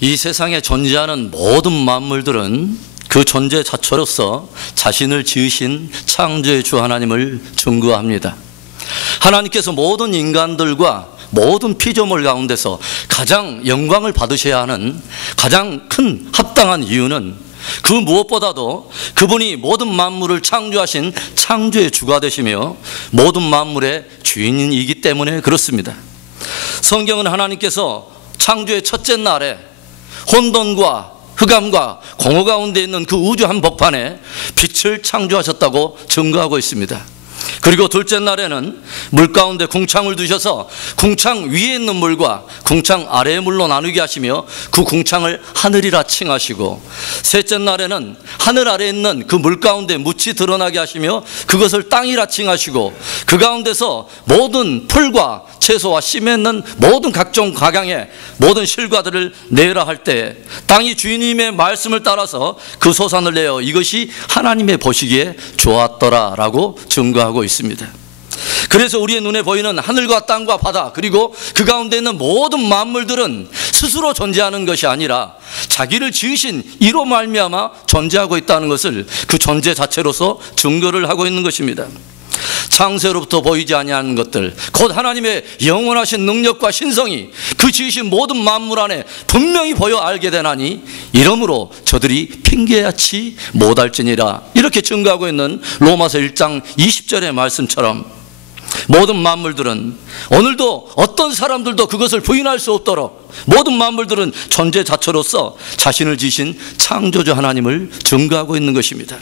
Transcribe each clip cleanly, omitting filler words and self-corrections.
이 세상에 존재하는 모든 만물들은 그 존재 자체로서 자신을 지으신 창조의 주 하나님을 증거합니다. 하나님께서 모든 인간들과 모든 피조물 가운데서 가장 영광을 받으셔야 하는 가장 큰 합당한 이유는 그 무엇보다도 그분이 모든 만물을 창조하신 창조의 주가 되시며 모든 만물의 주인이기 때문에 그렇습니다. 성경은 하나님께서 창조의 첫째 날에 혼돈과 흑암과 공허 가운데 있는 그 우주 한복판에 빛을 창조하셨다고 증거하고 있습니다. 그리고 둘째 날에는 물 가운데 궁창을 두셔서 궁창 위에 있는 물과 궁창 아래의 물로 나누게 하시며 그 궁창을 하늘이라 칭하시고, 셋째 날에는 하늘 아래에 있는 그 물 가운데 묻이 드러나게 하시며 그것을 땅이라 칭하시고, 그 가운데서 모든 풀과 채소와 씨에 있는 모든 각종 각양의 모든 실과들을 내라 할 때 땅이 주인님의 말씀을 따라서 그 소산을 내어 이것이 하나님의 보시기에 좋았더라 라고 증거하고 있습니다. 그래서 우리의 눈에 보이는 하늘과 땅과 바다 그리고 그 가운데 있는 모든 만물들은 스스로 존재하는 것이 아니라 자기를 지으신 이로 말미암아 존재하고 있다는 것을 그 존재 자체로서 증거를 하고 있는 것입니다. 창세로부터 보이지 아니하는 것들, 곧 하나님의 영원하신 능력과 신성이 그 지으신 모든 만물 안에 분명히 보여 알게 되나니 이러므로 저들이 핑계야치 못할지니라, 이렇게 증거하고 있는 로마서 1장 20절의 말씀처럼 모든 만물들은, 오늘도 어떤 사람들도 그것을 부인할 수 없도록 모든 만물들은 존재 자체로서 자신을 지으신 창조주 하나님을 증거하고 있는 것입니다.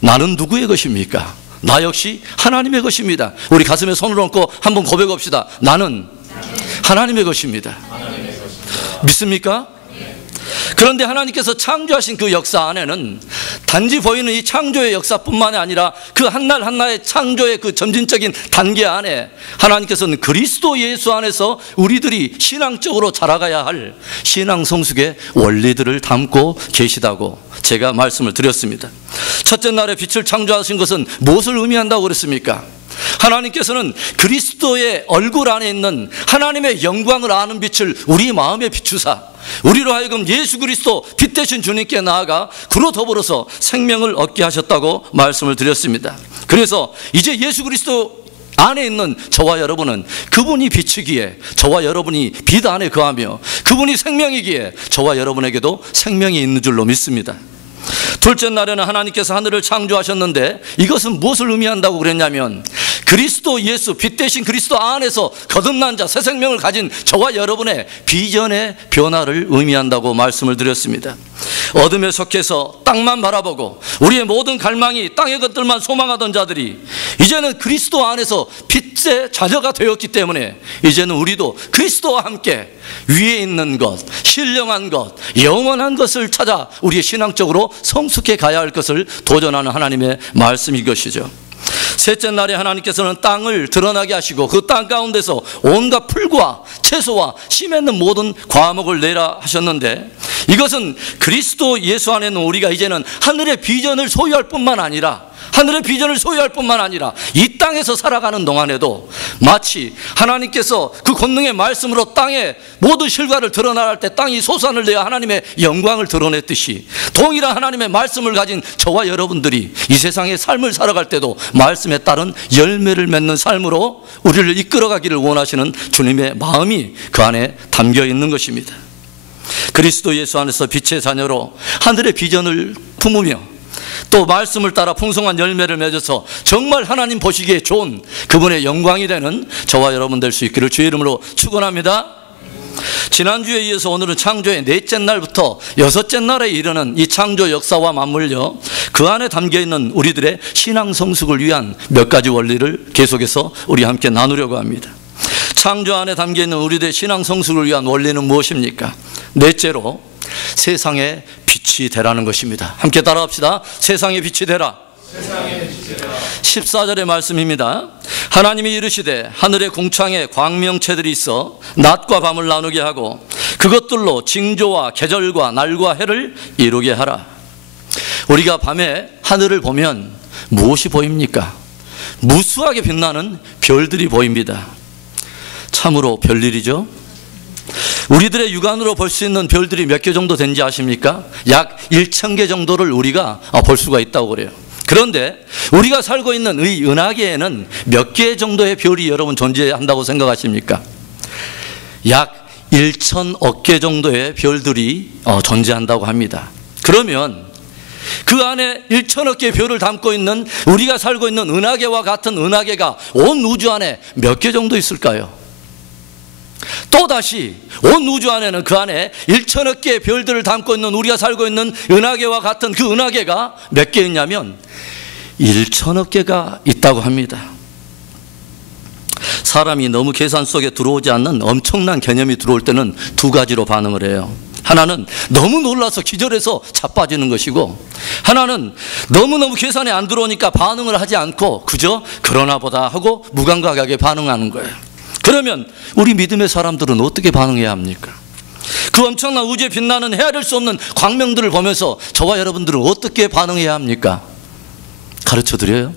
나는 누구의 것입니까? 나 역시 하나님의 것입니다. 우리 가슴에 손을 얹고 한번 고백합시다. 나는 하나님의 것입니다. 믿습니까? 그런데 하나님께서 창조하신 그 역사 안에는 단지 보이는 이 창조의 역사뿐만이 아니라 그 한날 한날의 창조의 그 점진적인 단계 안에 하나님께서는 그리스도 예수 안에서 우리들이 신앙적으로 자라가야 할 신앙 성숙의 원리들을 담고 계시다고 제가 말씀을 드렸습니다. 첫째 날에 빛을 창조하신 것은 무엇을 의미한다고 그랬습니까? 하나님께서는 그리스도의 얼굴 안에 있는 하나님의 영광을 아는 빛을 우리 마음에 비추사 우리로 하여금 예수 그리스도 빛 되신 주님께 나아가 그로 더불어서 생명을 얻게 하셨다고 말씀을 드렸습니다. 그래서 이제 예수 그리스도 안에 있는 저와 여러분은 그분이 빛이기에 저와 여러분이 빛 안에 거하며 그분이 생명이기에 저와 여러분에게도 생명이 있는 줄로 믿습니다. 둘째 날에는 하나님께서 하늘을 창조하셨는데 이것은 무엇을 의미한다고 그랬냐면 그리스도 예수, 빛 대신 그리스도 안에서 거듭난 자, 새 생명을 가진 저와 여러분의 비전의 변화를 의미한다고 말씀을 드렸습니다. 어둠에 속해서 땅만 바라보고 우리의 모든 갈망이 땅의 것들만 소망하던 자들이 이제는 그리스도 안에서 빛의 자녀가 되었기 때문에 이제는 우리도 그리스도와 함께 위에 있는 것, 신령한 것, 영원한 것을 찾아 우리의 신앙적으로 성숙해 가야 할 것을 도전하는 하나님의 말씀인 것이죠. 셋째 날에 하나님께서는 땅을 드러나게 하시고 그 땅 가운데서 온갖 풀과 채소와 씨 맺는 모든 과목을 내라 하셨는데 이것은 그리스도 예수 안에 있는 우리가 이제는 하늘의 비전을 소유할 뿐만 아니라 이 땅에서 살아가는 동안에도 마치 하나님께서 그 권능의 말씀으로 땅에 모든 실과를 드러날 때 땅이 소산을 내어 하나님의 영광을 드러냈듯이 동일한 하나님의 말씀을 가진 저와 여러분들이 이 세상의 삶을 살아갈 때도 말씀에 따른 열매를 맺는 삶으로 우리를 이끌어가기를 원하시는 주님의 마음이 그 안에 담겨 있는 것입니다. 그리스도 예수 안에서 빛의 자녀로 하늘의 비전을 품으며 또 말씀을 따라 풍성한 열매를 맺어서 정말 하나님 보시기에 좋은 그분의 영광이 되는 저와 여러분 될 수 있기를 주의 이름으로 축원합니다. 지난주에 이어서 오늘은 창조의 넷째 날부터 여섯째 날에 이르는 이 창조 역사와 맞물려 그 안에 담겨있는 우리들의 신앙 성숙을 위한 몇 가지 원리를 계속해서 우리 함께 나누려고 합니다. 창조 안에 담겨있는 우리들의 신앙 성숙을 위한 원리는 무엇입니까? 넷째로 세상의 빛이 되라는 것입니다. 함께 따라합시다. 세상의 빛이 되라. 14절의 말씀입니다. 하나님이 이르시되 하늘의 궁창에 광명체들이 있어 낮과 밤을 나누게 하고 그것들로 징조와 계절과 날과 해를 이루게 하라. 우리가 밤에 하늘을 보면 무엇이 보입니까? 무수하게 빛나는 별들이 보입니다. 참으로 별일이죠. 우리들의 육안으로 볼 수 있는 별들이 몇 개 정도 되는지 아십니까? 약 1,000개 정도를 우리가 볼 수가 있다고 그래요. 그런데 우리가 살고 있는 이 은하계에는 몇 개 정도의 별이 여러분 존재한다고 생각하십니까? 약 1,000억 개 정도의 별들이 존재한다고 합니다. 그러면 그 안에 1,000억 개의 별을 담고 있는 우리가 살고 있는 은하계와 같은 은하계가 온 우주 안에 몇 개 정도 있을까요? 또다시 온 우주 안에는 그 안에 1,000억 개의 별들을 담고 있는 우리가 살고 있는 은하계와 같은 그 은하계가 몇 개 있냐면 1,000억 개가 있다고 합니다. 사람이 너무 계산 속에 들어오지 않는 엄청난 개념이 들어올 때는 두 가지로 반응을 해요. 하나는 너무 놀라서 기절해서 자빠지는 것이고, 하나는 너무너무 계산에 안 들어오니까 반응을 하지 않고 그저 그러나 보다 하고 무감각하게 반응하는 거예요. 그러면 우리 믿음의 사람들은 어떻게 반응해야 합니까? 그 엄청난 우주에 빛나는 헤아릴 수 없는 광명들을 보면서 저와 여러분들은 어떻게 반응해야 합니까? 가르쳐드려요?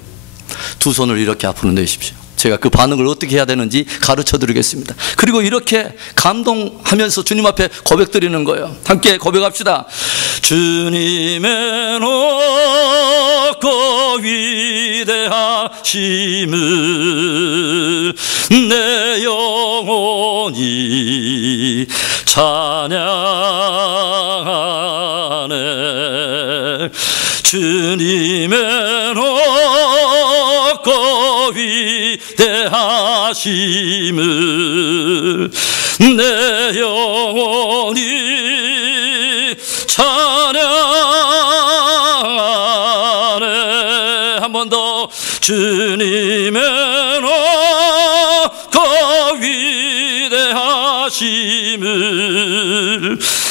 두 손을 이렇게 앞으로 내십시오. 제가 그 반응을 어떻게 해야 되는지 가르쳐드리겠습니다. 그리고 이렇게 감동하면서 주님 앞에 고백드리는 거예요. 함께 고백합시다. 주님의 높고 위대하심을 내 영혼이 찬양하네. 주님의 높고 위대하심을 내 영혼이 찬양하네. 한 번 더. 주님의 높고 위대하심을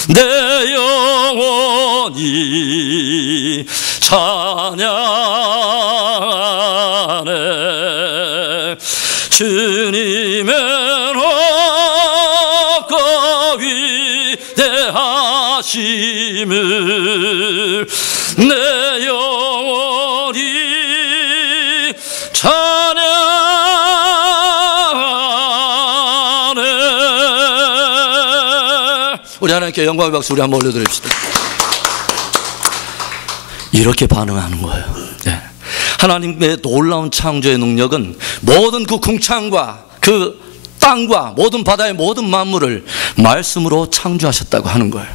내 영혼이 찬양하네. 주님의 높고 위대하심을 내 영혼이 찬양하네. 우리 하나님께 영광의 박수 우리 한번 올려드립시다. 이렇게 반응하는 거예요. 네. 하나님의 놀라운 창조의 능력은 모든 그 궁창과 그 땅과 모든 바다의 모든 만물을 말씀으로 창조하셨다고 하는 거예요.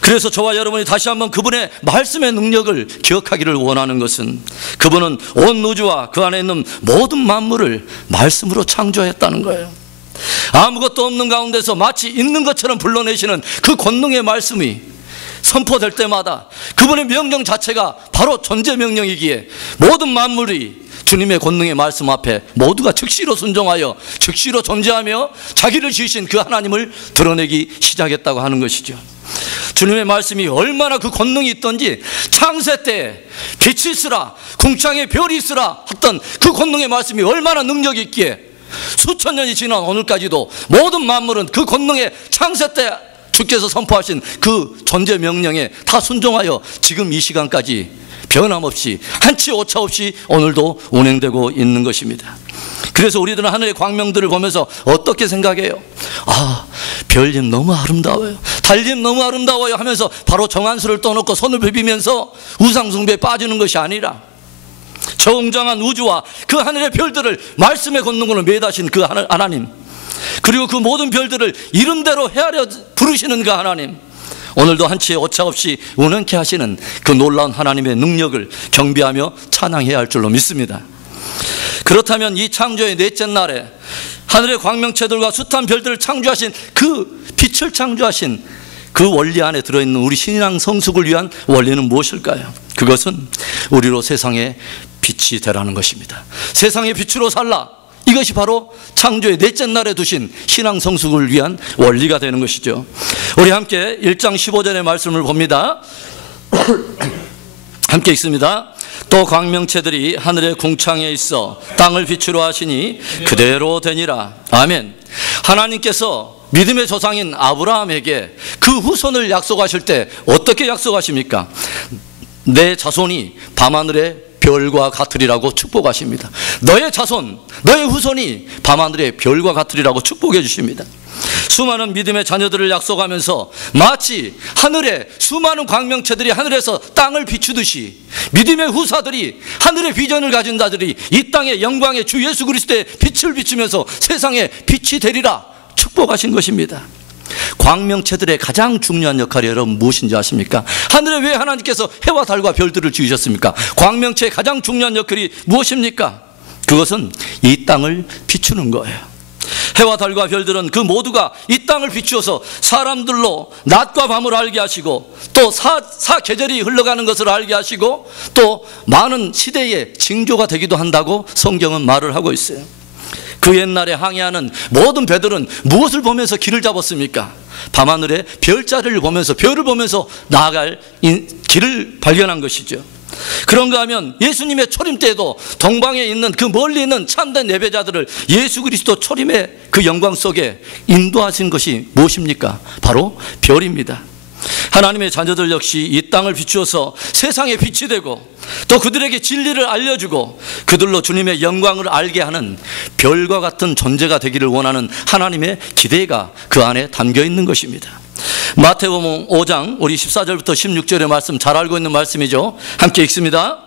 그래서 저와 여러분이 다시 한번 그분의 말씀의 능력을 기억하기를 원하는 것은, 그분은 온 우주와 그 안에 있는 모든 만물을 말씀으로 창조했다는 거예요. 아무것도 없는 가운데서 마치 있는 것처럼 불러내시는 그 권능의 말씀이 선포될 때마다 그분의 명령 자체가 바로 존재 명령이기에 모든 만물이 주님의 권능의 말씀 앞에 모두가 즉시로 순종하여 즉시로 존재하며 자기를 지으신 그 하나님을 드러내기 시작했다고 하는 것이죠. 주님의 말씀이 얼마나 그 권능이 있던지, 창세 때 빛이 있으라 궁창에 별이 있으라 했던 그 권능의 말씀이 얼마나 능력이 있기에 수천 년이 지난 오늘까지도 모든 만물은 그 권능의 창세 때 주께서 선포하신 그 존재 명령에 다 순종하여 지금 이 시간까지 변함없이 한치 오차 없이 오늘도 운행되고 있는 것입니다. 그래서 우리들은 하늘의 광명들을 보면서 어떻게 생각해요? 아, 별님 너무 아름다워요, 달님 너무 아름다워요 하면서 바로 정한수를 떠놓고 손을 비비면서 우상숭배에 빠지는 것이 아니라, 저 웅장한 우주와 그 하늘의 별들을 말씀의 권능으로 매다신 그 하나님, 그리고 그 모든 별들을 이름대로 헤아려 부르시는 그 하나님, 오늘도 한치의 오차 없이 운행케 하시는 그 놀라운 하나님의 능력을 경배하며 찬양해야 할 줄로 믿습니다. 그렇다면 이 창조의 넷째 날에 하늘의 광명체들과 숱한 별들을 창조하신 그 빛을 창조하신 그 원리 안에 들어있는 우리 신앙 성숙을 위한 원리는 무엇일까요? 그것은 우리로 세상의 빛이 되라는 것입니다. 세상의 빛으로 살라, 이것이 바로 창조의 넷째 날에 두신 신앙 성숙을 위한 원리가 되는 것이죠. 우리 함께 1장 15절의 말씀을 봅니다. 함께 읽습니다. 또 광명체들이 하늘의 궁창에 있어 땅을 빛으로 하시니 그대로 되니라. 아멘. 하나님께서 믿음의 조상인 아브라함에게 그 후손을 약속하실 때 어떻게 약속하십니까? 내 자손이 밤하늘의 별과 같으리라고 축복하십니다. 너의 자손, 너의 후손이 밤하늘의 별과 같으리라고 축복해 주십니다. 수많은 믿음의 자녀들을 약속하면서 마치 하늘에 수많은 광명체들이 하늘에서 땅을 비추듯이 믿음의 후사들이 하늘의 비전을 가진 자들이 이 땅의 영광의 주 예수 그리스도의 빛을 비추면서 세상에 빛이 되리라 축복하신 것입니다. 광명체들의 가장 중요한 역할이 여러분 무엇인지 아십니까? 하늘에 왜 하나님께서 해와 달과 별들을 지으셨습니까? 광명체의 가장 중요한 역할이 무엇입니까? 그것은 이 땅을 비추는 거예요. 해와 달과 별들은 그 모두가 이 땅을 비추어서 사람들로 낮과 밤을 알게 하시고 또 사계절이 흘러가는 것을 알게 하시고 또 많은 시대의 징조가 되기도 한다고 성경은 말을 하고 있어요. 그 옛날에 항해하는 모든 배들은 무엇을 보면서 길을 잡았습니까? 밤하늘에 별자리를 보면서 별을 보면서 나아갈 길을 발견한 것이죠. 그런가 하면 예수님의 초림 때에도 동방에 있는 그 멀리 있는 참된 예배자들을 예수 그리스도 초림의 그 영광 속에 인도하신 것이 무엇입니까? 바로 별입니다. 하나님의 자녀들 역시 이 땅을 비추어서 세상에 빛이 되고 또 그들에게 진리를 알려주고 그들로 주님의 영광을 알게 하는 별과 같은 존재가 되기를 원하는 하나님의 기대가 그 안에 담겨 있는 것입니다. 마태복음 5장 우리 14절부터 16절의 말씀 잘 알고 있는 말씀이죠. 함께 읽습니다.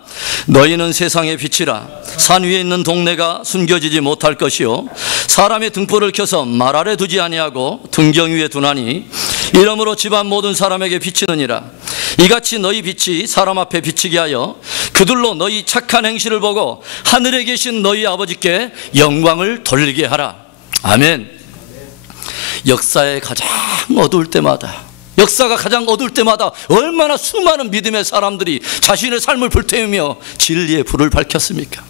너희는 세상의 빛이라. 산 위에 있는 동네가 숨겨지지 못할 것이요 사람의 등불을 켜서 말 아래 두지 아니하고 등경 위에 두나니 이러므로 집안 모든 사람에게 비치느니라. 이같이 너희 빛이 사람 앞에 비치게 하여 그들로 너희 착한 행실을 보고 하늘에 계신 너희 아버지께 영광을 돌리게 하라. 아멘. 역사에 가장 어두울 때마다, 역사가 가장 어두울 때마다 얼마나 수많은 믿음의 사람들이 자신의 삶을 불태우며 진리의 불을 밝혔습니까?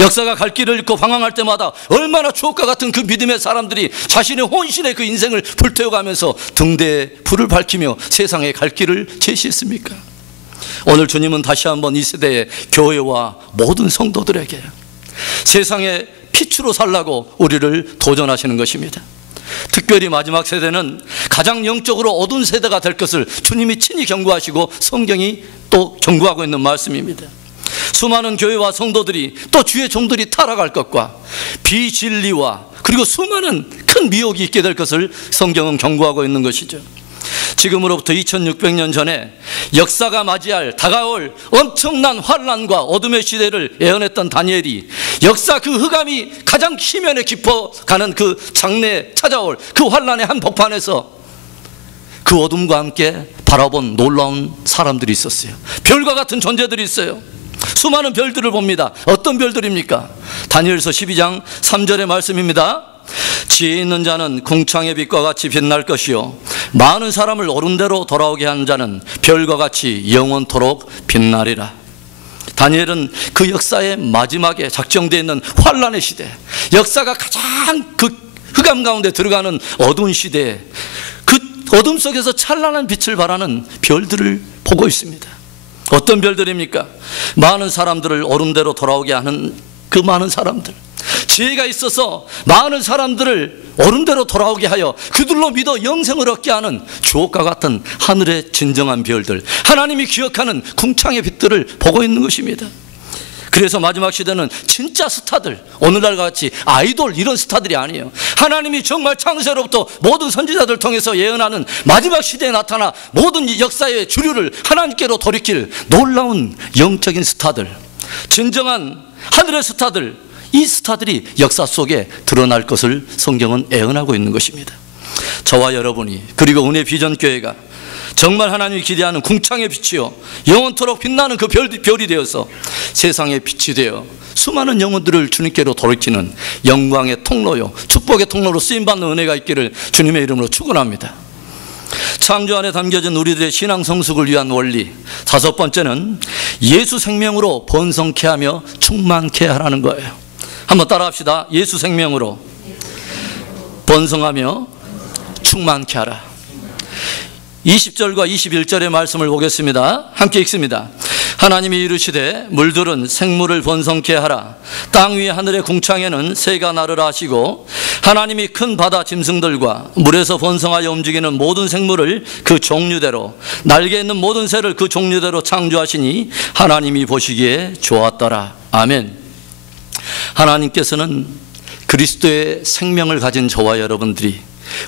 역사가 갈 길을 잃고 방황할 때마다 얼마나 추억과 같은 그 믿음의 사람들이 자신의 혼신의 그 인생을 불태워가면서 등대에 불을 밝히며 세상에 갈 길을 제시했습니까? 오늘 주님은 다시 한번 이 세대의 교회와 모든 성도들에게 세상의 빛으로 살라고 우리를 도전하시는 것입니다. 특별히 마지막 세대는 가장 영적으로 어두운 세대가 될 것을 주님이 친히 경고하시고 성경이 또 경고하고 있는 말씀입니다. 수많은 교회와 성도들이 또 주의 종들이 타락할 것과 비진리와 그리고 수많은 큰 미혹이 있게 될 것을 성경은 경고하고 있는 것이죠. 지금으로부터 2600년 전에 역사가 맞이할 다가올 엄청난 환란과 어둠의 시대를 예언했던 다니엘이 역사 그 흑암이 가장 심연에 깊어가는 그 장래에 찾아올 그 환란의 한 복판에서 그 어둠과 함께 바라본 놀라운 사람들이 있었어요. 별과 같은 존재들이 있어요. 수많은 별들을 봅니다. 어떤 별들입니까? 다니엘서 12장 3절의 말씀입니다. 지혜 있는 자는 궁창의 빛과 같이 빛날 것이요 많은 사람을 옳은 대로 돌아오게 하는 자는 별과 같이 영원토록 빛나리라. 다니엘은 그 역사의 마지막에 작정되어 있는 환란의 시대, 역사가 가장 그 흑암 가운데 들어가는 어두운 시대에 그 어둠 속에서 찬란한 빛을 발하는 별들을 보고 있습니다. 어떤 별들입니까? 많은 사람들을 옳은 대로 돌아오게 하는 그 많은 사람들, 지혜가 있어서 많은 사람들을 옳은 대로 돌아오게 하여 그들로 믿어 영생을 얻게 하는 주옥과 같은 하늘의 진정한 별들, 하나님이 기억하는 궁창의 빛들을 보고 있는 것입니다. 그래서 마지막 시대는 진짜 스타들, 오늘날 같이 아이돌 이런 스타들이 아니에요. 하나님이 정말 창세로부터 모든 선지자들 통해서 예언하는 마지막 시대에 나타나 모든 역사의 주류를 하나님께로 돌이킬 놀라운 영적인 스타들, 진정한 하늘의 스타들, 이 스타들이 역사 속에 드러날 것을 성경은 예언하고 있는 것입니다. 저와 여러분이 그리고 은혜 비전교회가 정말 하나님이 기대하는 궁창의 빛이요 영원토록 빛나는 그 별이 되어서 세상의 빛이 되어 수많은 영혼들을 주님께로 돌이키는 영광의 통로요 축복의 통로로 쓰임받는 은혜가 있기를 주님의 이름으로 축원합니다. 창조 안에 담겨진 우리들의 신앙 성숙을 위한 원리, 다섯 번째는 예수 생명으로 번성케 하며 충만케 하라는 거예요. 한번 따라합시다. 예수 생명으로 번성하며 충만케 하라. 20절과 21절의 말씀을 보겠습니다. 함께 읽습니다. 하나님이 이르시되 물들은 생물을 번성케 하라. 땅 위에 하늘의 궁창에는 새가 나르라 하시고 하나님이 큰 바다 짐승들과 물에서 번성하여 움직이는 모든 생물을 그 종류대로, 날개 있는 모든 새를 그 종류대로 창조하시니 하나님이 보시기에 좋았더라. 아멘. 하나님께서는 그리스도의 생명을 가진 저와 여러분들이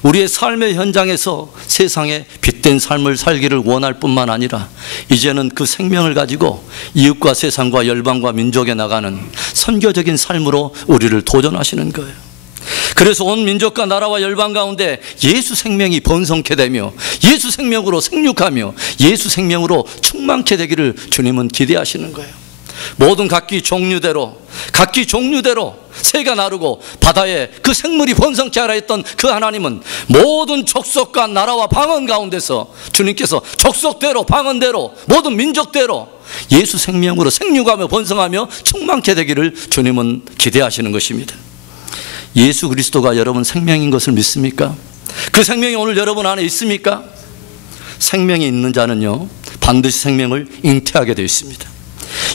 우리의 삶의 현장에서 세상에 빛된 삶을 살기를 원할 뿐만 아니라 이제는 그 생명을 가지고 이웃과 세상과 열방과 민족에 나가는 선교적인 삶으로 우리를 도전하시는 거예요. 그래서 온 민족과 나라와 열방 가운데 예수 생명이 번성케 되며 예수 생명으로 생육하며 예수 생명으로 충만케 되기를 주님은 기대하시는 거예요. 모든 각기 종류대로 새가 나르고 바다에 그 생물이 번성케 하라 했던 그 하나님은 모든 족속과 나라와 방언 가운데서 주님께서 족속대로 방언대로 모든 민족대로 예수 생명으로 생육하며 번성하며 충만케 되기를 주님은 기대하시는 것입니다. 예수 그리스도가 여러분 생명인 것을 믿습니까? 그 생명이 오늘 여러분 안에 있습니까? 생명이 있는 자는요 반드시 생명을 잉태하게 되어 있습니다.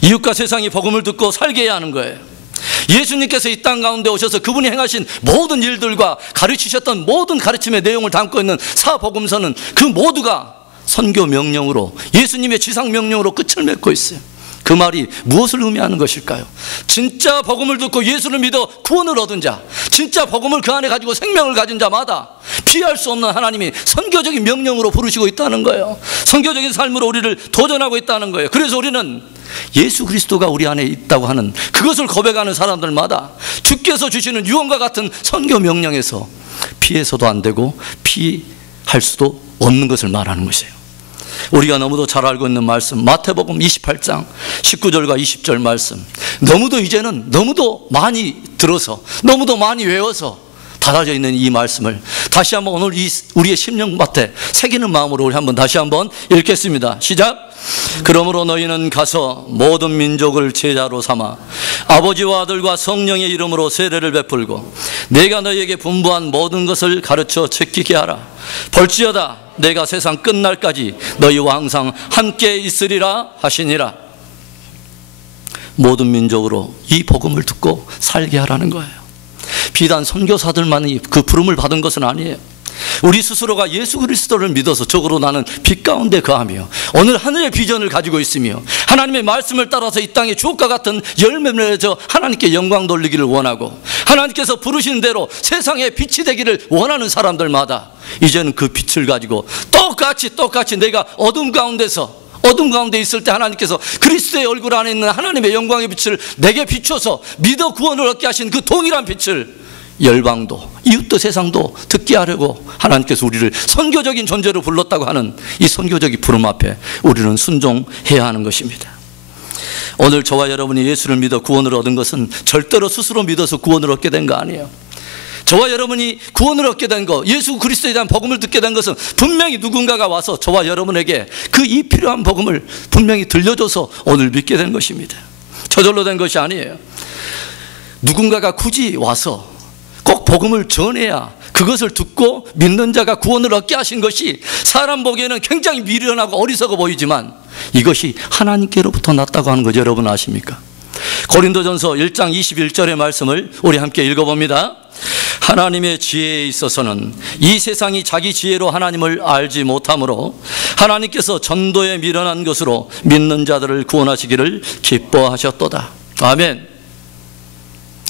이웃과 세상이 복음을 듣고 살게 해야 하는 거예요. 예수님께서 이 땅 가운데 오셔서 그분이 행하신 모든 일들과 가르치셨던 모든 가르침의 내용을 담고 있는 사복음서는 그 모두가 선교 명령으로 예수님의 지상 명령으로 끝을 맺고 있어요. 그 말이 무엇을 의미하는 것일까요? 진짜 복음을 듣고 예수를 믿어 구원을 얻은 자, 진짜 복음을 그 안에 가지고 생명을 가진 자마다 피할 수 없는 하나님이 선교적인 명령으로 부르시고 있다는 거예요. 선교적인 삶으로 우리를 도전하고 있다는 거예요. 그래서 우리는 예수 그리스도가 우리 안에 있다고 하는 그것을 고백하는 사람들마다 주께서 주시는 유언과 같은 선교 명령에서 피해서도 안 되고 피할 수도 없는 것을 말하는 것이에요. 우리가 너무도 잘 알고 있는 말씀, 마태복음 28장 19절과 20절 말씀, 너무도 이제는 너무도 많이 들어서 너무도 많이 외워서 달아져 있는 이 말씀을 다시 한번 오늘 우리의 심령밭에 새기는 마음으로 우리 한번 다시 한번 읽겠습니다. 시작. 그러므로 너희는 가서 모든 민족을 제자로 삼아 아버지와 아들과 성령의 이름으로 세례를 베풀고 내가 너희에게 분부한 모든 것을 가르쳐 지키게 하라. 볼지어다 내가 세상 끝날까지 너희와 항상 함께 있으리라 하시니라. 모든 민족으로 이 복음을 듣고 살게 하라는 거예요. 비단 선교사들만이 그 부름을 받은 것은 아니에요. 우리 스스로가 예수 그리스도를 믿어서 적으로 나는 빛 가운데 거하며 오늘 하늘의 비전을 가지고 있으며 하나님의 말씀을 따라서 이 땅에 주옥과 같은 열매를 맺어 하나님께 영광 돌리기를 원하고 하나님께서 부르신 대로 세상에 빛이 되기를 원하는 사람들마다 이제는 그 빛을 가지고 똑같이 내가 어둠 가운데 있을 때 하나님께서 그리스도의 얼굴 안에 있는 하나님의 영광의 빛을 내게 비춰서 믿어 구원을 얻게 하신 그 동일한 빛을 열방도 이웃도 세상도 듣게 하려고 하나님께서 우리를 선교적인 존재로 불렀다고 하는 이 선교적인 부름 앞에 우리는 순종해야 하는 것입니다. 오늘 저와 여러분이 예수를 믿어 구원을 얻은 것은 절대로 스스로 믿어서 구원을 얻게 된 거 아니에요. 저와 여러분이 구원을 얻게 된 것, 예수 그리스도에 대한 복음을 듣게 된 것은 분명히 누군가가 와서 저와 여러분에게 그 이 필요한 복음을 분명히 들려줘서 오늘 믿게 된 것입니다. 저절로 된 것이 아니에요. 누군가가 굳이 와서 꼭 복음을 전해야 그것을 듣고 믿는 자가 구원을 얻게 하신 것이 사람 보기에는 굉장히 미련하고 어리석어 보이지만 이것이 하나님께로부터 났다고 하는 거 여러분 아십니까? 고린도전서 1장 21절의 말씀을 우리 함께 읽어봅니다. 하나님의 지혜에 있어서는 이 세상이 자기 지혜로 하나님을 알지 못하므로 하나님께서 전도에 미련한 것으로 믿는 자들을 구원하시기를 기뻐하셨도다. 아멘.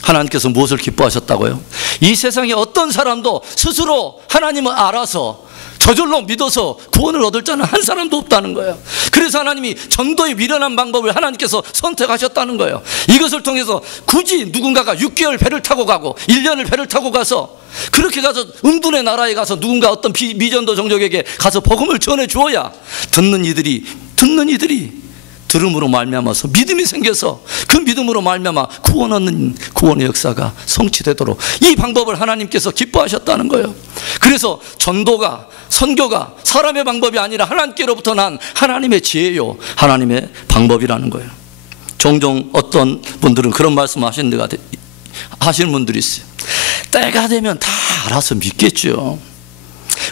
하나님께서 무엇을 기뻐하셨다고요? 이 세상에 어떤 사람도 스스로 하나님을 알아서 저절로 믿어서 구원을 얻을 자는 한 사람도 없다는 거예요. 그래서 하나님이 전도에 미련한 방법을 하나님께서 선택하셨다는 거예요. 이것을 통해서 굳이 누군가가 6개월 배를 타고 가고 1년을 배를 타고 가서 그렇게 가서 음둔의 나라에 가서 누군가 어떤 미전도 종족에게 가서 복음을 전해 주어야 듣는 이들이 들음으로 말미암아서 믿음이 생겨서 그 믿음으로 말미암아 구원 얻는 구원의 역사가 성취되도록 이 방법을 하나님께서 기뻐하셨다는 거예요. 그래서 전도가 선교가 사람의 방법이 아니라 하나님께로부터 난 하나님의 지혜요 하나님의 방법이라는 거예요. 종종 어떤 분들은 그런 말씀 하시는 분들이 있어요. 때가 되면 다 알아서 믿겠죠.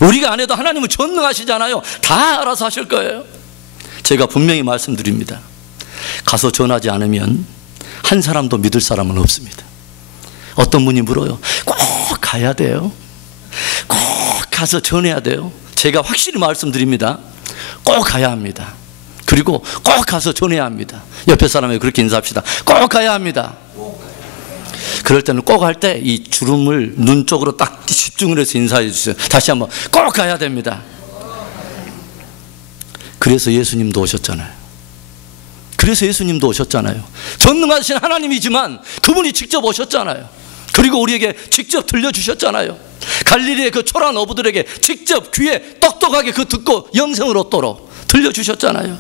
우리가 안 해도 하나님은 전능하시잖아요. 다 알아서 하실 거예요. 제가 분명히 말씀드립니다. 가서 전하지 않으면 한 사람도 믿을 사람은 없습니다. 어떤 분이 물어요. 꼭 가야 돼요. 꼭 가서 전해야 돼요. 제가 확실히 말씀드립니다. 꼭 가야 합니다. 그리고 꼭 가서 전해야 합니다. 옆에 사람에게 그렇게 인사합시다. 꼭 가야 합니다. 그럴 때는 꼭 할 때 이 주름을 눈 쪽으로 딱 집중을 해서 인사해 주세요. 다시 한번 꼭 가야 됩니다. 그래서 예수님도 오셨잖아요. 그래서 예수님도 오셨잖아요. 전능하신 하나님이지만 그분이 직접 오셨잖아요. 그리고 우리에게 직접 들려주셨잖아요. 갈릴리의 그 초라한 어부들에게 직접 귀에 똑똑하게 그 듣고 영생을 얻도록 들려주셨잖아요.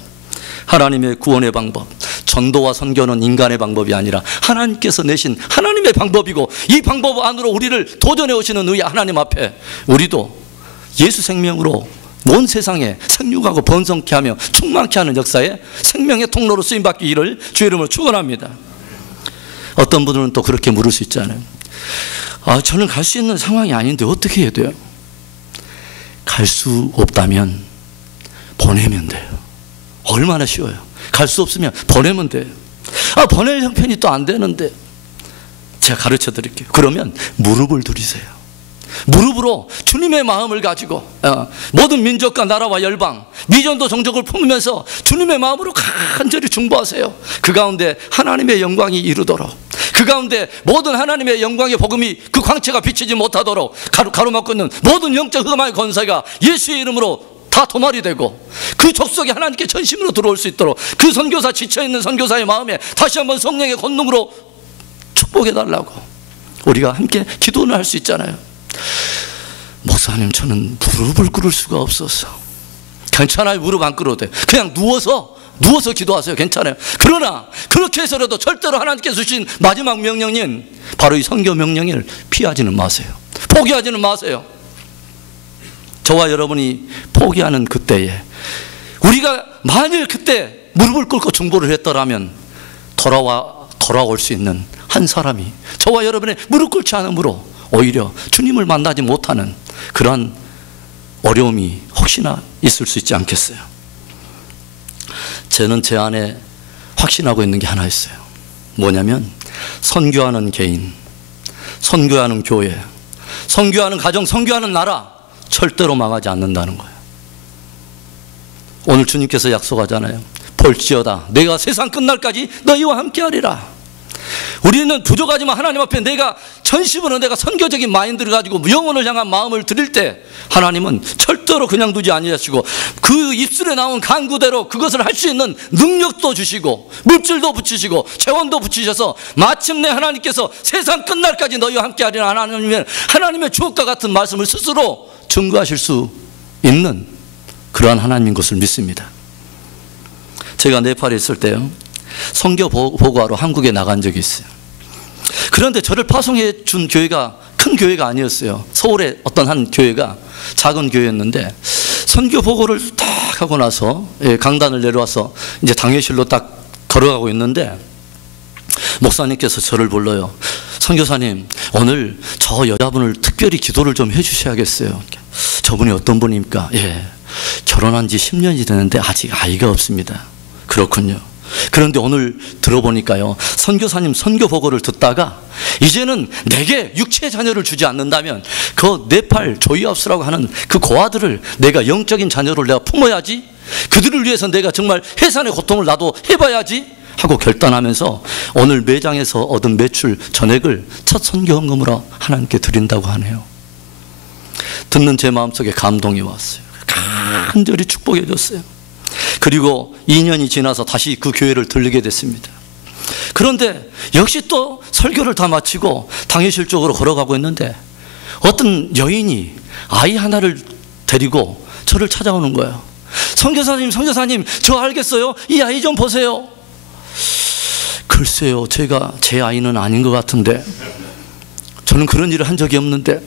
하나님의 구원의 방법, 전도와 선교는 인간의 방법이 아니라 하나님께서 내신 하나님의 방법이고, 이 방법 안으로 우리를 도전해 오시는 의 하나님 앞에 우리도 예수 생명으로 온 세상에 생육하고 번성케 하며 충만케 하는 역사에 생명의 통로로 쓰임받기를 주의 이름으로 축원합니다. 어떤 분들은 또 그렇게 물을 수 있잖아요. 저는 갈 수 있는 상황이 아닌데 어떻게 해야 돼요? 갈 수 없다면 보내면 돼요. 얼마나 쉬워요. 갈 수 없으면 보내면 돼요. 보낼 형편이 또 안 되는데 제가 가르쳐 드릴게요. 그러면 무릎을 들이세요. 무릎으로 주님의 마음을 가지고 모든 민족과 나라와 열방, 미전도 종족을 품으면서 주님의 마음으로 간절히 중보하세요. 그 가운데 하나님의 영광이 이루도록, 그 가운데 모든 하나님의 영광의 복음이 그 광채가 비치지 못하도록 가로막고 있는 모든 영적 흑암의 권세가 예수의 이름으로 다 도말이 되고, 그 족속에 하나님께 전심으로 들어올 수 있도록, 그 선교사 지쳐있는 선교사의 마음에 다시 한번 성령의 권능으로 축복해 달라고 우리가 함께 기도를 할 수 있잖아요. 목사님, 저는 무릎을 꿇을 수가 없어서. 괜찮아요. 무릎 안 꿇어도 돼. 그냥 누워서 기도하세요. 괜찮아요. 그러나 그렇게 해서라도 절대로 하나님께서 주신 마지막 명령인 바로 이 선교 명령을 피하지는 마세요. 포기하지는 마세요. 저와 여러분이 포기하는 그때에, 우리가 만일 그때 무릎을 꿇고 중보를 했더라면 돌아올 수 있는 한 사람이 저와 여러분의 무릎 꿇지 않음으로 오히려 주님을 만나지 못하는 그러한 어려움이 혹시나 있을 수 있지 않겠어요? 저는 제 안에 확신하고 있는 게 하나 있어요. 뭐냐면 선교하는 개인, 선교하는 교회, 선교하는 가정, 선교하는 나라 절대로 망하지 않는다는 거예요. 오늘 주님께서 약속하잖아요. 볼지어다 내가 세상 끝날까지 너희와 함께하리라. 우리는 부족하지만 하나님 앞에 내가 전심으로 내가 선교적인 마인드를 가지고 영혼을 향한 마음을 드릴 때 하나님은 절대로 그냥 두지 아니하시고 그 입술에 나온 간구대로 그것을 할 수 있는 능력도 주시고 물질도 붙이시고 재원도 붙이셔서 마침내 하나님께서 세상 끝날까지 너희와 함께하리라 하나님의 주옥과 같은 말씀을 스스로 증거하실 수 있는 그러한 하나님인 것을 믿습니다. 제가 네팔에 있을 때요, 선교 보고하러 한국에 나간 적이 있어요. 그런데 저를 파송해 준 교회가 큰 교회가 아니었어요. 서울의 어떤 한 교회가 작은 교회였는데, 선교 보고를 딱 하고 나서 강단을 내려와서 이제 당회실로 딱 걸어가고 있는데 목사님께서 저를 불러요. 선교사님, 오늘 저 여자분을 특별히 기도를 좀 해주셔야겠어요. 저분이 어떤 분입니까? 결혼한 지 10년이 되는데 아직 아이가 없습니다. 그렇군요. 그런데 오늘 들어보니까요, 선교사님 선교 보고를 듣다가 이제는 내게 육체의 자녀를 주지 않는다면 그 네팔 조이하우스라고 하는 그 고아들을 내가 영적인 자녀를 내가 품어야지, 그들을 위해서 내가 정말 해산의 고통을 나도 해봐야지 하고 결단하면서 오늘 매장에서 얻은 매출 전액을 첫 선교 헌금으로 하나님께 드린다고 하네요. 듣는 제 마음속에 감동이 왔어요. 간절히 축복해 줬어요. 그리고 2년이 지나서 다시 그 교회를 들르게 됐습니다. 그런데 역시 또 설교를 다 마치고 당회실 쪽으로 걸어가고 있는데 어떤 여인이 아이 하나를 데리고 저를 찾아오는 거예요. 선교사님 저 알겠어요. 이 아이 좀 보세요. 글쎄요, 제 아이는 아닌 것 같은데, 저는 그런 일을 한 적이 없는데,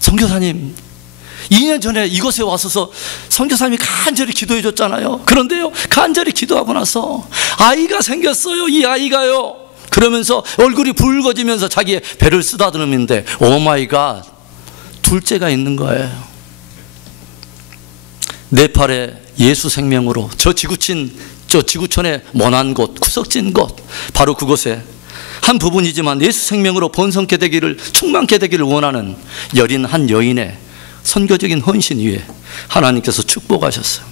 선교사님 2년 전에 이곳에 와서서 선교사님이 간절히 기도해 줬잖아요. 그런데요, 간절히 기도하고 나서 아이가 생겼어요. 이 아이가요. 그러면서 얼굴이 붉어지면서 자기의 배를 쓰다듬는데 오마이갓, 둘째가 있는 거예요. 네팔의 예수 생명으로 저 지구촌의 모난 곳, 구석진 곳, 바로 그곳에 한 부분이지만 예수 생명으로 번성케 되기를, 충만케 되기를 원하는 여린 한 여인의 선교적인 헌신 위에 하나님께서 축복하셨어요.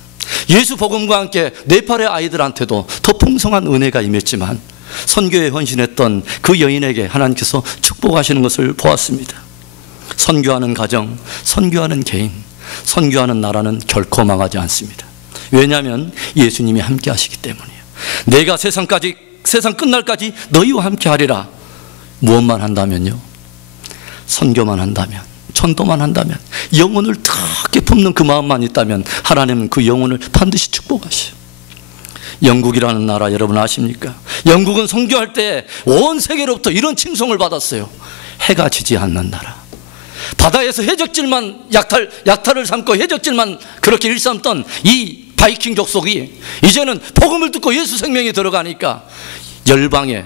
예수 복음과 함께 네팔의 아이들한테도 더 풍성한 은혜가 임했지만 선교에 헌신했던 그 여인에게 하나님께서 축복하시는 것을 보았습니다. 선교하는 가정, 선교하는 개인, 선교하는 나라는 결코 망하지 않습니다. 왜냐하면 예수님이 함께 하시기 때문이에요. 내가 세상 끝날까지 너희와 함께 하리라. 무엇만 한다면요? 선교만 한다면, 전도만 한다면, 영혼을 탁게 품는 그 마음만 있다면 하나님은 그 영혼을 반드시 축복하셔요. 영국이라는 나라 여러분 아십니까? 영국은 선교할 때 온 세계로부터 이런 칭송을 받았어요. 해가 지지 않는 나라. 바다에서 해적질만 약탈을 삼고 해적질만 그렇게 일삼던 이 바이킹 족속이 이제는 복음을 듣고 예수 생명이 들어가니까 열방에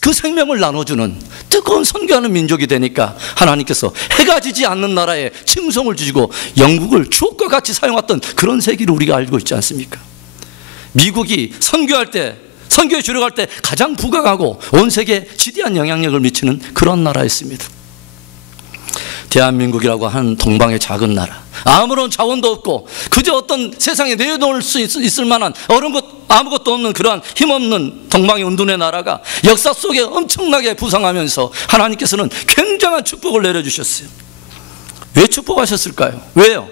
그 생명을 나눠주는 뜨거운 선교하는 민족이 되니까 하나님께서 해가 지지 않는 나라에 칭송을 주시고 영국을 추억과 같이 사용했던 그런 세계를 우리가 알고 있지 않습니까? 미국이 선교에 주력할 때 가장 부강하고 온 세계에 지대한 영향력을 미치는 그런 나라였습니다. 대한민국이라고 하는 동방의 작은 나라, 아무런 자원도 없고 그저 어떤 세상에 내놓을 수 있을 만한 아무것도 없는 그러한 힘없는 동방의 은둔의 나라가 역사 속에 엄청나게 부상하면서 하나님께서는 굉장한 축복을 내려주셨어요. 왜 축복하셨을까요? 왜요?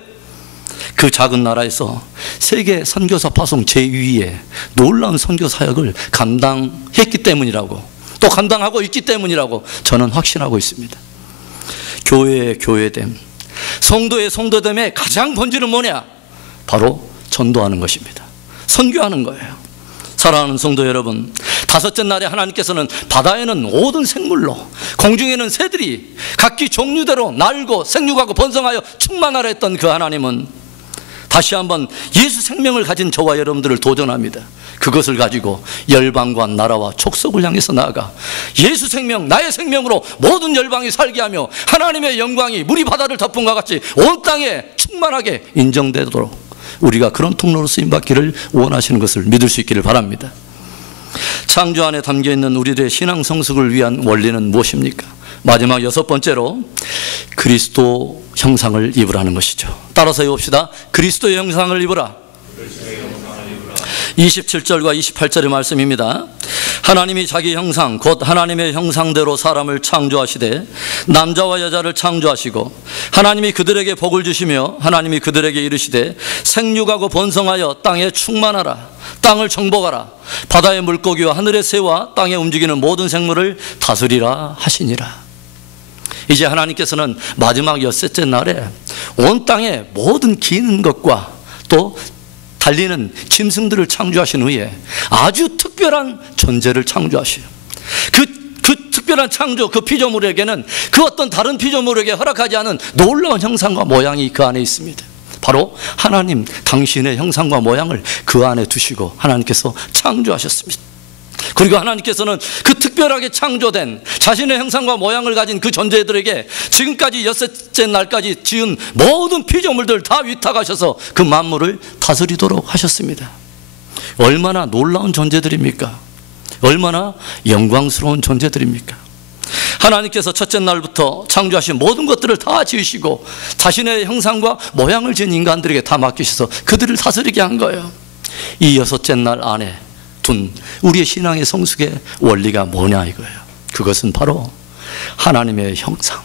그 작은 나라에서 세계 선교사 파송 제2위의 놀라운 선교 사역을 감당했기 때문이라고, 또 감당하고 있기 때문이라고 저는 확신하고 있습니다. 교회의 교회됨, 성도의 성도됨의 가장 본질은 뭐냐? 바로 전도하는 것입니다. 선교하는 거예요. 사랑하는 성도 여러분, 다섯째 날에 하나님께서는 바다에는 모든 생물로, 공중에는 새들이 각기 종류대로 날고 생육하고 번성하여 충만하라 했던 그 하나님은 다시 한번 예수 생명을 가진 저와 여러분들을 도전합니다. 그것을 가지고 열방과 나라와 족속을 향해서 나아가 예수 생명, 나의 생명으로 모든 열방이 살게 하며 하나님의 영광이 물이 바다를 덮은 것 같이 온 땅에 충만하게 인정되도록 우리가 그런 통로로 쓰임받기를 원하시는 것을 믿을 수 있기를 바랍니다. 창조 안에 담겨있는 우리들의 신앙 성숙을 위한 원리는 무엇입니까? 마지막 6번째로 그리스도 형상을 입으라는 것이죠. 따라서 해봅시다. 그리스도의 형상을 입으라. 27절과 28절의 말씀입니다. 하나님이 자기 형상 곧 하나님의 형상대로 사람을 창조하시되 남자와 여자를 창조하시고 하나님이 그들에게 복을 주시며 하나님이 그들에게 이르시되 생육하고 번성하여 땅에 충만하라. 땅을 정복하라. 바다의 물고기와 하늘의 새와 땅에 움직이는 모든 생물을 다스리라 하시니라. 이제 하나님께서는 마지막 여섯째 날에 온 땅의 모든 기는 것과 또 달리는 짐승들을 창조하신 후에 아주 특별한 존재를 창조하셔요. 그 특별한 창조, 그 피조물에게는 그 어떤 다른 피조물에게 허락하지 않은 놀라운 형상과 모양이 그 안에 있습니다. 바로 하나님 당신의 형상과 모양을 그 안에 두시고 하나님께서 창조하셨습니다. 그리고 하나님께서는 그 특별하게 창조된 자신의 형상과 모양을 가진 그 존재들에게 지금까지 여섯째 날까지 지은 모든 피조물들 다 위탁하셔서 그 만물을 다스리도록 하셨습니다. 얼마나 놀라운 존재들입니까? 얼마나 영광스러운 존재들입니까? 하나님께서 첫째 날부터 창조하신 모든 것들을 다 지으시고 자신의 형상과 모양을 지은 인간들에게 다 맡기셔서 그들을 다스리게 한 거예요. 이 여섯째 날 안에 둔 우리의 신앙의 성숙의 원리가 뭐냐 이거예요. 그것은 바로 하나님의 형상,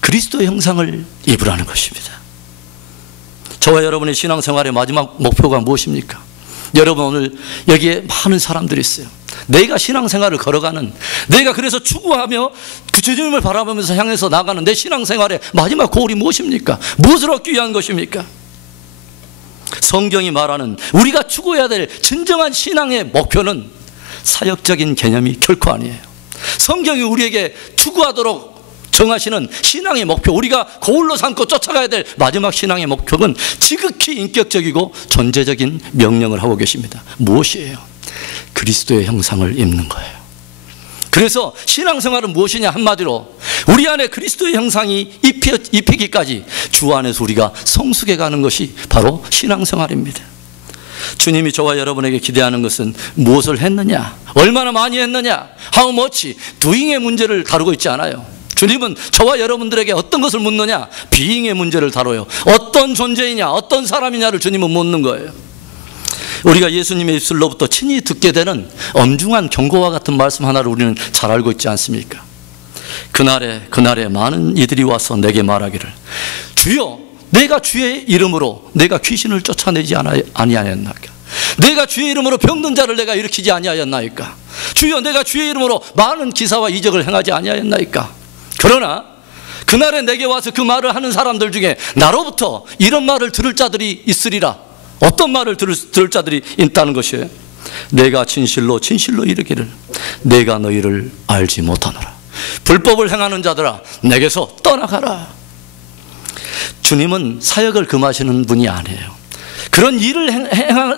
그리스도의 형상을 입으라는 것입니다. 저와 여러분의 신앙생활의 마지막 목표가 무엇입니까? 여러분 오늘 여기에 많은 사람들이 있어요. 내가 신앙생활을 걸어가는, 내가 그래서 추구하며 그 주님을 바라보면서 향해서 나가는 내 신앙생활의 마지막 고울이 무엇입니까? 무엇을 얻기 위한 것입니까? 성경이 말하는 우리가 추구해야 될 진정한 신앙의 목표는 사역적인 개념이 결코 아니에요. 성경이 우리에게 추구하도록 정하시는 신앙의 목표, 우리가 고울로 삼고 쫓아가야 될 마지막 신앙의 목표는 지극히 인격적이고 존재적인 명령을 하고 계십니다. 무엇이에요? 그리스도의 형상을 입는 거예요. 그래서 신앙생활은 무엇이냐? 한마디로 우리 안에 그리스도의 형상이 입히기까지 주 안에서 우리가 성숙해 가는 것이 바로 신앙생활입니다. 주님이 저와 여러분에게 기대하는 것은 무엇을 했느냐, 얼마나 많이 했느냐, how much, doing의 문제를 다루고 있지 않아요. 주님은 저와 여러분들에게 어떤 것을 묻느냐, being의 문제를 다뤄요. 어떤 존재이냐, 어떤 사람이냐를 주님은 묻는 거예요. 우리가 예수님의 입술로부터 친히 듣게 되는 엄중한 경고와 같은 말씀 하나를 우리는 잘 알고 있지 않습니까? 그날에 많은 이들이 와서 내게 말하기를, 주여, 내가 주의 이름으로 내가 귀신을 쫓아내지 아니하였나이까? 내가 주의 이름으로 병든 자를 내가 일으키지 아니하였나이까? 주여, 내가 주의 이름으로 많은 기사와 이적을 행하지 아니하였나이까? 그러나 그날에 내게 와서 그 말을 하는 사람들 중에 나로부터 이런 말을 들을 자들이 있으리라. 어떤 말을 들을 자들이 있다는 것이에요? 내가 진실로 이르기를, 내가 너희를 알지 못하노라. 불법을 행하는 자들아, 내게서 떠나가라. 주님은 사역을 금하시는 분이 아니에요. 그런 일을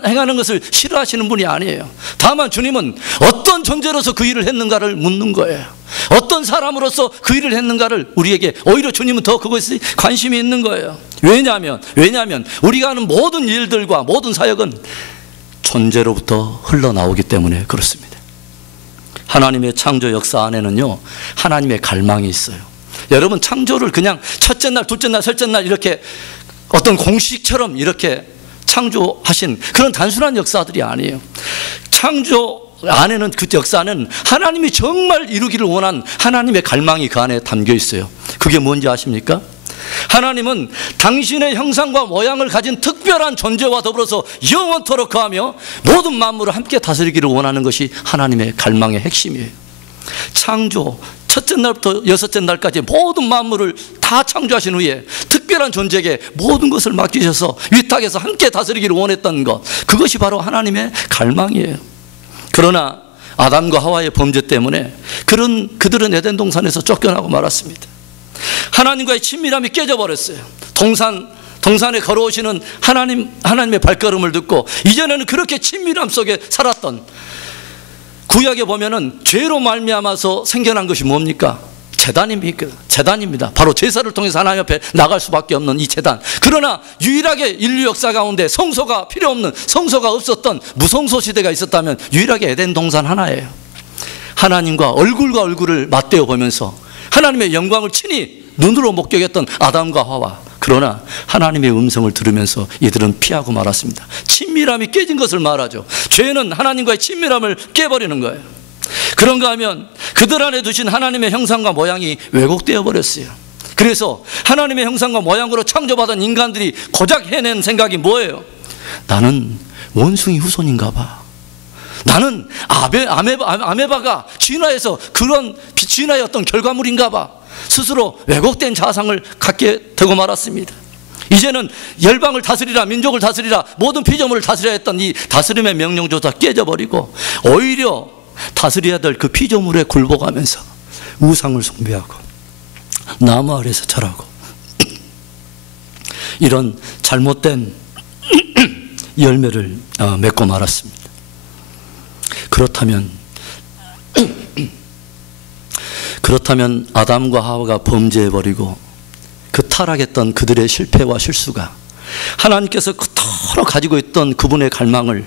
행하는 것을 싫어하시는 분이 아니에요. 다만 주님은 어떤 존재로서 그 일을 했는가를 묻는 거예요. 어떤 사람으로서 그 일을 했는가를 우리에게, 오히려 주님은 더 그것에 관심이 있는 거예요. 왜냐하면 우리가 하는 모든 일들과 모든 사역은 존재로부터 흘러나오기 때문에 그렇습니다. 하나님의 창조 역사 안에는요, 하나님의 갈망이 있어요. 여러분, 창조를 그냥 첫째 날, 둘째 날, 셋째 날 이렇게 어떤 공식처럼 이렇게 창조하신 그런 단순한 역사들이 아니에요. 창조 안에는, 그 역사는 하나님이 정말 이루기를 원한 하나님의 갈망이 그 안에 담겨 있어요. 그게 뭔지 아십니까? 하나님은 당신의 형상과 모양을 가진 특별한 존재와 더불어서 영원토록 거하며 모든 만물을 함께 다스리기를 원하는 것이 하나님의 갈망의 핵심이에요. 창조 첫째 날부터 여섯째 날까지 모든 만물을 다 창조하신 후에 특별한 존재에게 모든 것을 맡기셔서 위탁해서 함께 다스리기를 원했던 것, 그것이 바로 하나님의 갈망이에요. 그러나 아담과 하와의 범죄 때문에 그들은 에덴 동산에서 쫓겨나고 말았습니다. 하나님과의 친밀함이 깨져버렸어요. 동산에 걸어오시는 하나님의 발걸음을 듣고 이전에는 그렇게 친밀함 속에 살았던, 구약에 보면은 죄로 말미암아서 생겨난 것이 뭡니까? 제단입니다. 바로 제사를 통해서 하나님 앞에 나갈 수밖에 없는 이 제단. 그러나 유일하게 인류 역사 가운데 성소가 필요 없는, 성소가 없었던 무성소 시대가 있었다면 유일하게 에덴 동산 하나예요. 하나님과 얼굴과 얼굴을 맞대어 보면서 하나님의 영광을 친히 눈으로 목격했던 아담과 하와. 그러나 하나님의 음성을 들으면서 이들은 피하고 말았습니다. 친밀함이 깨진 것을 말하죠. 죄는 하나님과의 친밀함을 깨버리는 거예요. 그런가 하면 그들 안에 두신 하나님의 형상과 모양이 왜곡되어 버렸어요. 그래서 하나님의 형상과 모양으로 창조받은 인간들이 고작 해낸 생각이 뭐예요? 나는 원숭이 후손인가 봐. 나는 아메바가 진화해서 그런 진화의 어떤 결과물인가 봐. 스스로 왜곡된 자상을 갖게 되고 말았습니다. 이제는 열방을 다스리라, 민족을 다스리라, 모든 피조물을 다스려야 했던 이 다스림의 명령조차 깨져버리고 오히려 다스려야 될 그 피조물에 굴복하면서 우상을 숭배하고 나무 아래에서 절하고 이런 잘못된 열매를 맺고 말았습니다. 그렇다면 아담과 하와가 범죄해버리고 그 타락했던 그들의 실패와 실수가 하나님께서 그토록 가지고 있던 그분의 갈망을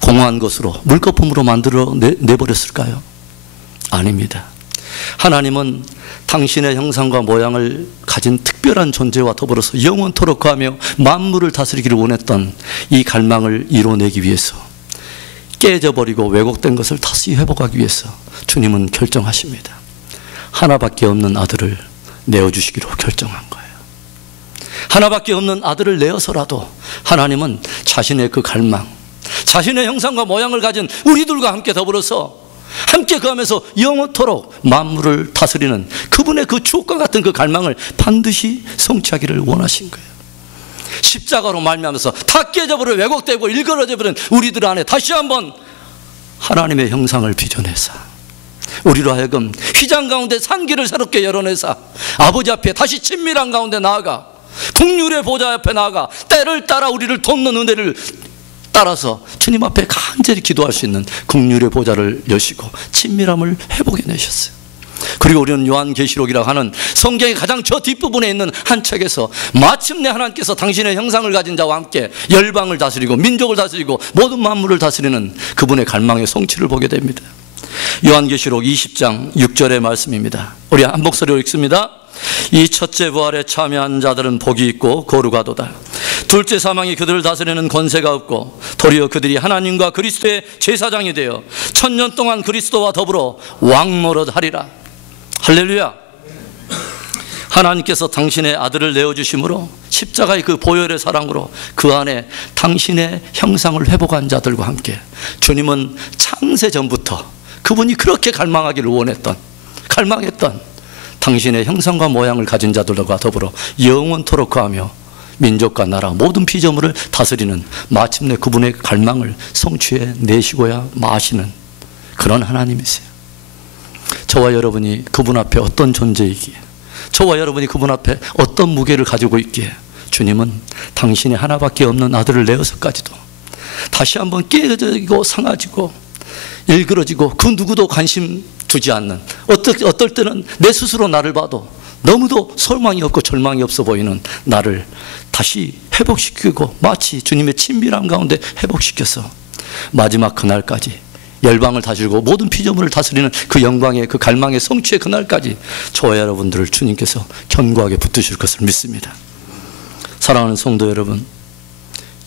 공허한 것으로, 물거품으로 만들어 내버렸을까요? 아닙니다. 하나님은 당신의 형상과 모양을 가진 특별한 존재와 더불어서 영원토록 거하며 만물을 다스리기를 원했던 이 갈망을 이뤄내기 위해서, 깨져버리고 왜곡된 것을 다시 회복하기 위해서 주님은 결정하십니다. 하나밖에 없는 아들을 내어주시기로 결정한 거예요. 하나밖에 없는 아들을 내어서라도 하나님은 자신의 그 갈망, 자신의 형상과 모양을 가진 우리들과 함께 더불어서 함께 거하면서 영원토록 만물을 다스리는 그분의 그 추억과 같은 그 갈망을 반드시 성취하기를 원하신 거예요. 십자가로 말미암아서 다 깨져버려 왜곡되고 일그러져버린 우리들 안에 다시 한번 하나님의 형상을 빚어내사 우리로 하여금 휘장 가운데 산길을 새롭게 열어내사 아버지 앞에 다시 친밀한 가운데 나아가 국률의 보좌 앞에 나아가 때를 따라 우리를 돕는 은혜를 따라서 주님 앞에 간절히 기도할 수 있는 국률의 보좌를 여시고 친밀함을 회복해 내셨어요. 그리고 우리는 요한계시록이라고 하는 성경의 가장 저 뒷부분에 있는 한 책에서 마침내 하나님께서 당신의 형상을 가진 자와 함께 열방을 다스리고 민족을 다스리고 모든 만물을 다스리는 그분의 갈망의 성취를 보게 됩니다. 요한계시록 20장 6절의 말씀입니다. 우리 한 목소리로 읽습니다. 이 첫째 부활에 참여한 자들은 복이 있고 거룩하도다. 둘째 사망이 그들을 다스리는 권세가 없고 도리어 그들이 하나님과 그리스도의 제사장이 되어 1000년 동안 그리스도와 더불어 왕노릇하리라. 할렐루야. 하나님께서 당신의 아들을 내어주심으로 십자가의 그 보혈의 사랑으로 그 안에 당신의 형상을 회복한 자들과 함께 주님은 창세전부터 그분이 그렇게 갈망하기를 갈망했던 당신의 형상과 모양을 가진 자들과 더불어 영원토록 거하며 민족과 나라 모든 피조물을 다스리는 마침내 그분의 갈망을 성취해 내시고야 마시는 그런 하나님이세요. 저와 여러분이 그분 앞에 어떤 존재이기에, 저와 여러분이 그분 앞에 어떤 무게를 가지고 있기에 주님은 당신의 하나밖에 없는 아들을 내어서까지도 다시 한번 깨어지고 상아지고 일그러지고 그 누구도 관심 두지 않는, 어떨 때는 내 스스로 나를 봐도 너무도 소망이 없고 절망이 없어 보이는 나를 다시 회복시키고 마치 주님의 친밀함 가운데 회복시켜서 마지막 그날까지 열방을 다스리고 모든 피조물을 다스리는 그 영광의 그 갈망의 성취의 그날까지 저와 여러분들을 주님께서 견고하게 붙드실 것을 믿습니다. 사랑하는 성도 여러분,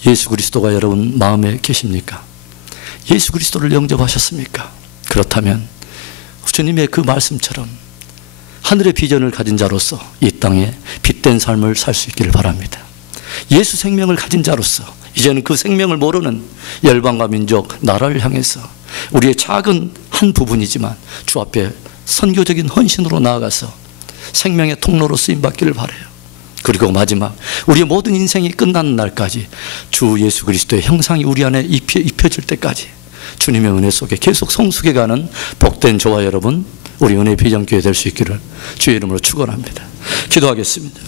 예수 그리스도가 여러분 마음에 계십니까? 예수 그리스도를 영접하셨습니까? 그렇다면 주님의 그 말씀처럼 하늘의 비전을 가진 자로서 이 땅에 빛된 삶을 살 수 있기를 바랍니다. 예수 생명을 가진 자로서 이제는 그 생명을 모르는 열방과 민족, 나라를 향해서 우리의 작은 한 부분이지만 주 앞에 선교적인 헌신으로 나아가서 생명의 통로로 쓰임받기를 바라요. 그리고 마지막 우리의 모든 인생이 끝나는 날까지 주 예수 그리스도의 형상이 우리 안에 입혀질 때까지 주님의 은혜 속에 계속 성숙해가는 복된 저와 여러분, 우리 은혜 비전교회 될 수 있기를 주의 이름으로 축원합니다. 기도하겠습니다.